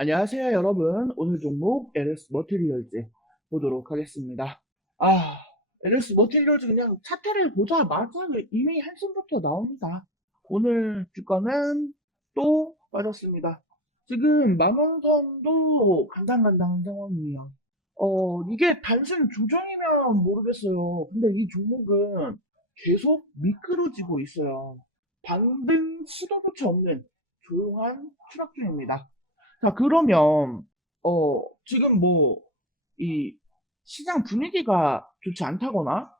안녕하세요, 여러분. 오늘 종목 LS 머티리얼즈 보도록 하겠습니다. 아, LS 머티리얼즈 그냥 차트를 보자마자 이미 한숨부터 나옵니다. 오늘 주가는 또 빠졌습니다. 지금 만원선도 간당간당한 상황이에요. 어, 이게 단순 조정이면 모르겠어요. 근데 이 종목은 계속 미끄러지고 있어요. 반등 시도조차 없는 조용한 추락 중입니다. 자, 그러면, 어, 지금 뭐, 이, 시장 분위기가 좋지 않다거나,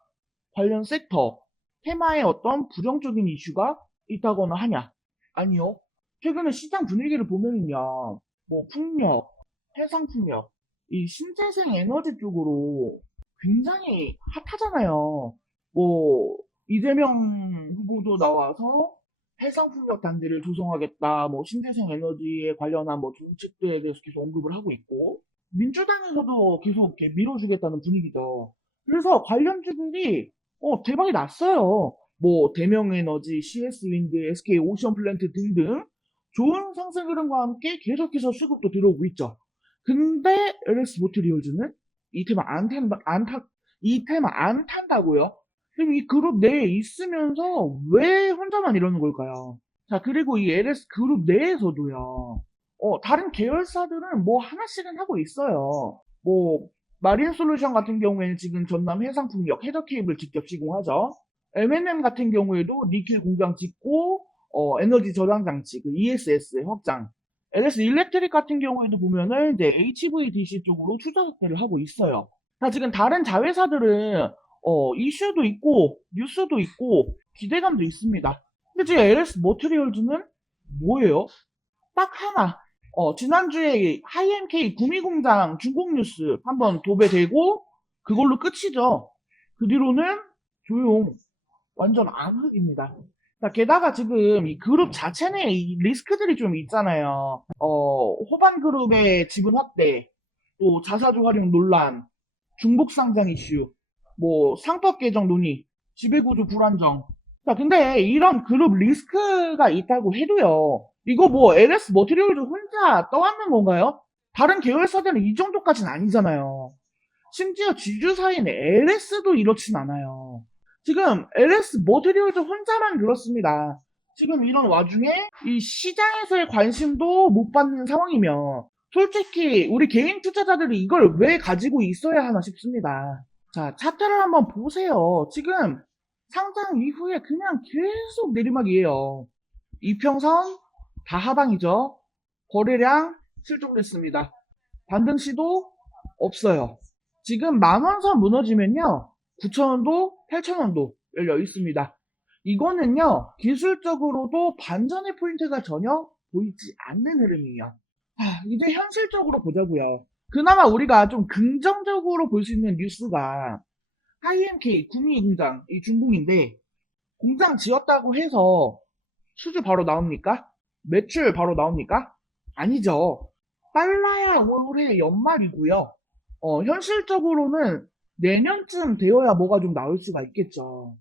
관련 섹터, 테마에 어떤 부정적인 이슈가 있다거나 하냐? 아니요. 최근에 시장 분위기를 보면은요, 뭐, 풍력, 해상풍력, 이 신재생 에너지 쪽으로 굉장히 핫하잖아요. 뭐, 이재명 후보도 나와서 해상풍력 단지를 조성하겠다, 뭐 신재생 에너지에 관련한 뭐 정책들에 대해서 계속 언급을 하고 있고 민주당에서도 계속 이렇게 밀어주겠다는 분위기죠. 그래서 관련주들이 어, 대박이 났어요. 뭐 대명에너지, CS윈드, SK 오션플랜트 등등 좋은 상승 흐름과 함께 계속해서 수급도 들어오고 있죠. 근데 LS 모트리얼즈는 이 테마 안 탄다, 안 타, 이 테마 안 탄다고요? 그럼 이 그룹 내에 있으면서 왜 혼자만 이러는 걸까요? 자, 그리고 이 LS 그룹 내에서도요, 어, 다른 계열사들은 뭐 하나씩은 하고 있어요. 뭐, 마린 솔루션 같은 경우에는 지금 전남 해상풍력 헤더 케이블 직접 시공하죠. M&M 같은 경우에도 니켈 공장 짓고, 어, 에너지 저장 장치, 그 ESS 확장. LS 일렉트릭 같은 경우에도 보면은 이제 HVDC 쪽으로 확대를 하고 있어요. 자, 지금 다른 자회사들은 어, 이슈도 있고, 뉴스도 있고, 기대감도 있습니다. 근데 지금 LS 머트리얼즈는 뭐예요? 딱 하나. 어, 지난주에 하이엠K 구미공장 중국 뉴스 한번 도배되고, 그걸로 끝이죠. 그 뒤로는 조용. 완전 암흑입니다. 자, 게다가 지금 이 그룹 자체 내에 이 리스크들이 좀 있잖아요. 어, 호반 그룹의 지분 확대, 또 자사주 활용 논란, 중복 상장 이슈, 뭐 상법 개정 논의, 지배구조 불안정. 자, 근데 이런 그룹 리스크가 있다고 해도요. 이거 뭐 LS 머티리얼즈 혼자 떠안는 건가요? 다른 계열사들은 이 정도까지는 아니잖아요. 심지어 지주사인 LS도 이렇진 않아요. 지금 LS 머티리얼즈 혼자만 그렇습니다. 지금 이런 와중에 이 시장에서의 관심도 못 받는 상황이면 솔직히 우리 개인 투자자들이 이걸 왜 가지고 있어야 하나 싶습니다. 자, 차트를 한번 보세요. 지금 상장 이후에 그냥 계속 내리막이에요. 이평선 다 하방이죠. 거래량 실종됐습니다. 반등 시도 없어요. 지금 만원선 무너지면요. 9천원도 8천원도 열려 있습니다. 이거는요. 기술적으로도 반전의 포인트가 전혀 보이지 않는 흐름이에요. 아, 이제 현실적으로 보자고요. 그나마 우리가 좀 긍정적으로 볼 수 있는 뉴스가 IMK 구미 공장 이 중공인데 공장 지었다고 해서 수주 바로 나옵니까? 매출 바로 나옵니까? 아니죠. 빨라야 올해 연말이고요. 어, 현실적으로는 내년쯤 되어야 뭐가 좀 나올 수가 있겠죠.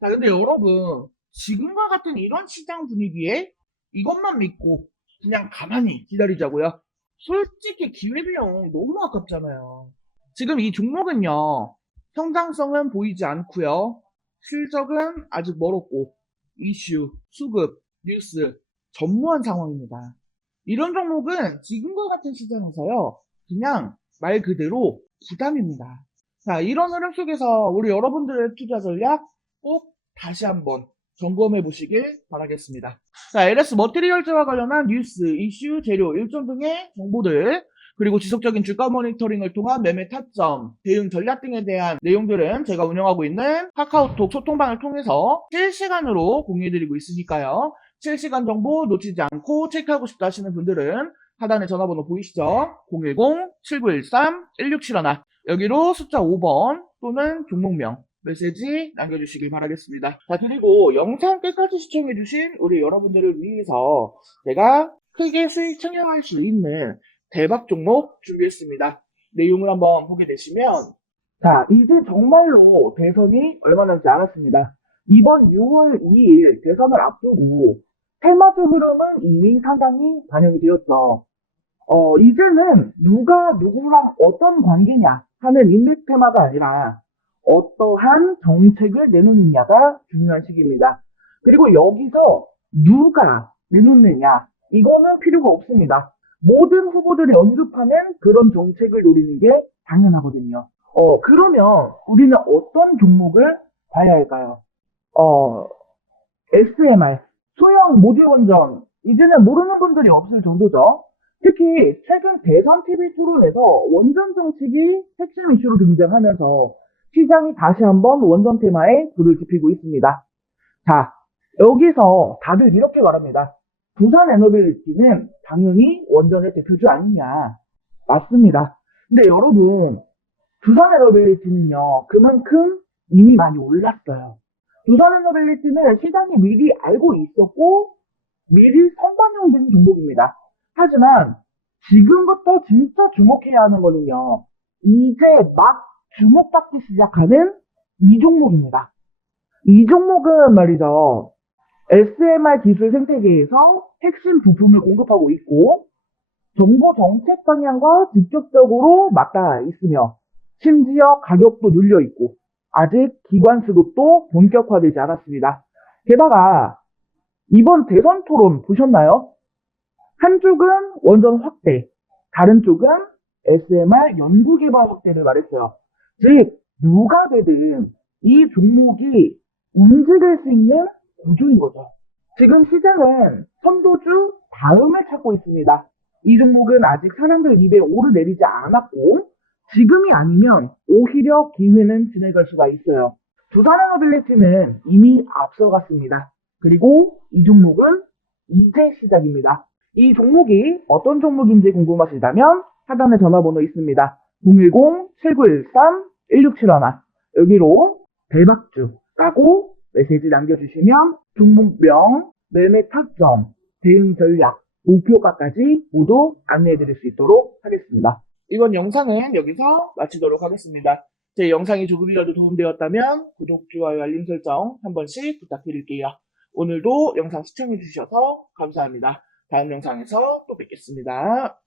자, 근데 여러분, 지금과 같은 이런 시장 분위기에 이것만 믿고 그냥 가만히 기다리자고요. 솔직히 기회비용 너무 아깝잖아요. 지금 이 종목은요, 성장성은 보이지 않고요. 실적은 아직 멀었고, 이슈, 수급, 뉴스, 전무한 상황입니다. 이런 종목은 지금과 같은 시장에서요, 그냥 말 그대로 부담입니다. 자, 이런 흐름 속에서 우리 여러분들의 투자 전략 꼭 다시 한번 점검해 보시길 바라겠습니다. 자, LS 머티리얼즈와 관련한 뉴스, 이슈, 재료, 일정 등의 정보들, 그리고 지속적인 주가 모니터링을 통한 매매 타점, 대응 전략 등에 대한 내용들은 제가 운영하고 있는 카카오톡 소통방을 통해서 실시간으로 공유해드리고 있으니까요. 실시간 정보 놓치지 않고 체크하고 싶다 하시는 분들은 하단에 전화번호 보이시죠? 010-7913-1671 여기로 숫자 5번 또는 종목명 메시지 남겨주시길 바라겠습니다. 자, 그리고 영상 끝까지 시청해주신 우리 여러분들을 위해서 제가 크게 수익 청량할 수 있는 대박 종목 준비했습니다. 내용을 한번 보게 되시면 자, 이제 정말로 대선이 얼마 남지 않았습니다. 이번 6월 2일 대선을 앞두고 테마적 흐름은 이미 상당히 반영이 되었죠. 어, 이제는 누가 누구랑 어떤 관계냐 하는 인맥 테마가 아니라 어떠한 정책을 내놓느냐가 중요한 시기입니다. 그리고 여기서 누가 내놓느냐 이거는 필요가 없습니다. 모든 후보들이 언급하는 그런 정책을 노리는 게 당연하거든요. 어, 그러면 우리는 어떤 종목을 봐야 할까요? 어, SMR, 소형 모듈 원전, 이제는 모르는 분들이 없을 정도죠. 특히 최근 대선 TV 토론에서 원전 정책이 핵심 이슈로 등장하면서 시장이 다시 한번 원전 테마에 불을 지피고 있습니다. 자, 여기서 다들 이렇게 말합니다. 부산 에너빌리티는 당연히 원전의 대표주 아니냐. 맞습니다. 근데 여러분, 두산 에너빌리티는요, 그만큼 이미 많이 올랐어요. 두산 에너빌리티는 시장이 미리 알고 있었고, 미리 선반영된 종목입니다. 하지만, 지금부터 진짜 주목해야 하는 거는요, 이제 막 주목받기 시작하는 이 종목입니다. 이 종목은 말이죠, SMR 기술 생태계에서 핵심 부품을 공급하고 있고, 정부 정책 방향과 직접적으로 맞닿아 있으며, 심지어 가격도 눌려 있고, 아직 기관 수급도 본격화되지 않았습니다. 게다가, 이번 대선 토론 보셨나요? 한쪽은 원전 확대, 다른 쪽은 SMR 연구개발 확대를 말했어요. 즉, 누가 되든 이 종목이 움직일 수 있는 구조인 거죠. 지금 시장은 선도주 다음을 찾고 있습니다. 이 종목은 아직 사람들 입에 오르내리지 않았고 지금이 아니면 오히려 기회는 지나갈 수가 있어요. 두산에너빌리티는 이미 앞서갔습니다. 그리고 이 종목은 이제 시작입니다. 이 종목이 어떤 종목인지 궁금하시다면 하단에 전화번호 있습니다. 010-7913-1671 여기로 대박주 까고 메시지 남겨주시면 종목명, 매매 타점, 대응 전략, 목표가까지 모두 안내해드릴 수 있도록 하겠습니다. 이번 영상은 여기서 마치도록 하겠습니다. 제 영상이 조금이라도 도움되었다면 구독, 좋아요, 알림 설정 한 번씩 부탁드릴게요. 오늘도 영상 시청해주셔서 감사합니다. 다음 영상에서 또 뵙겠습니다.